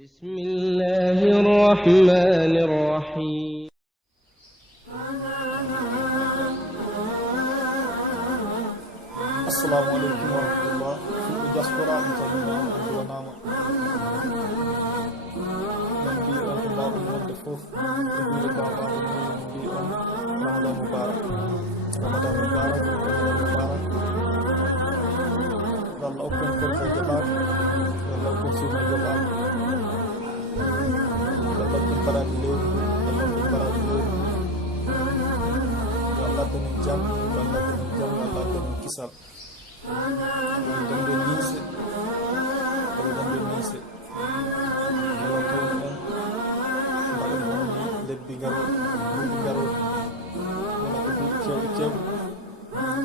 بسم الله الرحمن الرحيم. السلام عليكم ورحمة الله. في الجاسبرا متابعين ونعم نبي الله monde فوف نبي بابا نبي رمضان مبارك رمضان مبارك رمضان مبارك يلا أكون كوركا jaɓaaka يلا أكون suumaye jaɓaaka يلا أكون pulaagu يلا أكون pulaagu يلا أكون jam يلا أكون jam يلا أكون kisal woni dambe liise yalla tawn en mbaɗen wonni lebbi garol duuɓi garol wona ko duuɓi kewɗe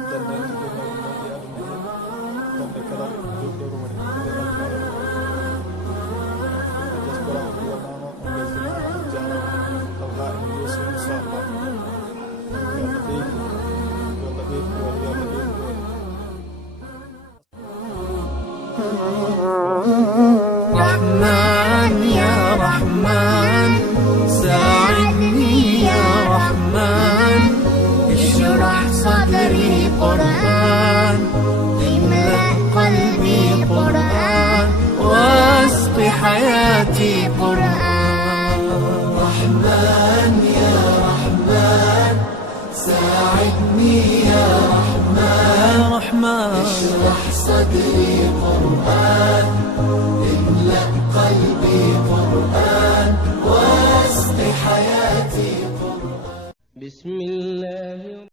denden ɗo nawɗi gonɗi aduna he dande kala joɗɗoro woni nder aduna he ɓe diaspora o duwanama on weltanama on jarama taw ha en yeeso inchallah yo Allah ɓeydu رحمن يا رحمن ساعدني يا رحمن اشرح صدري قرآن املأ قلبي قرآن واسق حياتي قرآن رحمن يا رحمن ساعدني يا رحمن اشرح صدري قرآن املأ قلبي قرآن واسق حياتي قرآن. بسم الله